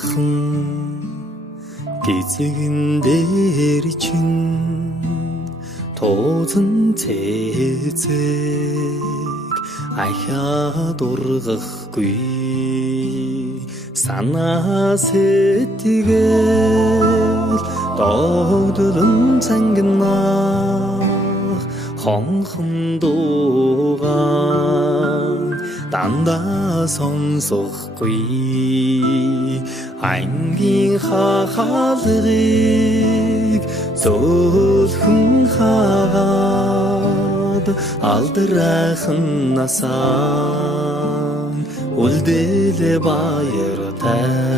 сайхан гизэгэн дээр чинь тоозон цэцэг ахаад ургахгүй санаа сэтгэл догдолн цангинах хонхон дуугаан дандаа сонсохгүй ангийн хахалгыг зөөлхөн хаад алдрайхан насаа үлдээлэ баяртай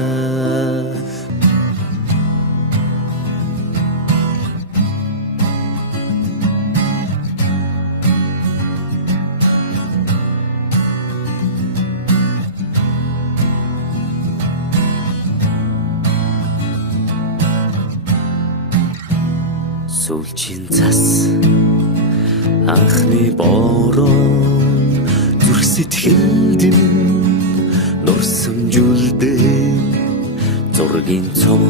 сүүлчийн цас анхны бороо зүрх сэтгэлд нурсамжуулдээ зургийн цом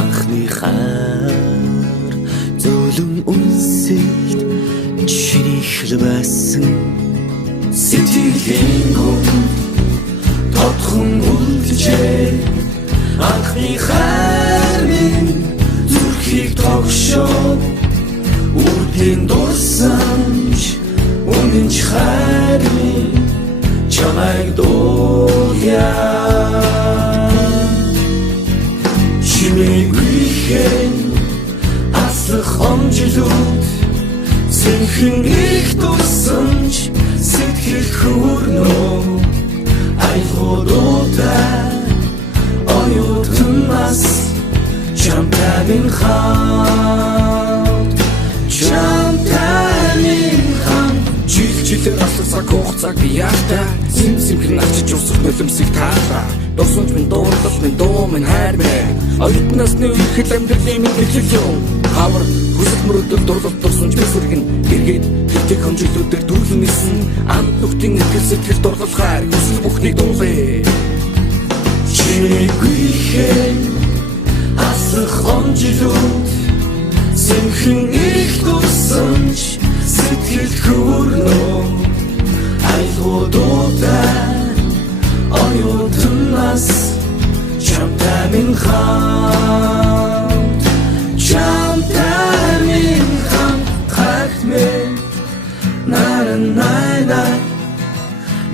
анхны хайр зөөлөн үнсэлт чиний хэлбэсэн сэтгэлийн гом тодхон үлджээ анхны хайр минь зүрхийг тогшоо үрдийн дурсамж үнэнч хайр минь чамайг дууя чимээгүй аслах амжилт сэнхэн их дурсамж сэтгэл хүрнөө айхуудтай оюутнаас чамтай минь хамт жилээр аслах хугацааг би яахта симхэн ачиж усах нулимсыг таалаа дурсамж минь дуурлал минь дуу минь хайр минь оюутнаас нэг их амьдралын минь хэлэл юм хавар хүсэл мөрөдөл дурлал дурсамж бисэргэн эргээд хэлдэг хэмжээлүүдээр дүүрэн нисэн амт нүхтийн итгэл сэтгэл дурлал хайр хүсэл бүхнийг дуулээ чимээгүй аслах амжилт сэмхэн их дурсамж сэтгэл хүрнөө айхуудтай оюутнаас чамтай минь хамт хайрт минь на-на-на-на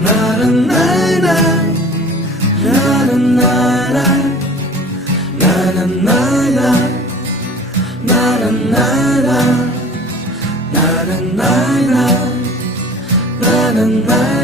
на-на-на-на на-на-на-на na-na-na-na na-na-na-na na-na-na-na na-na-na-na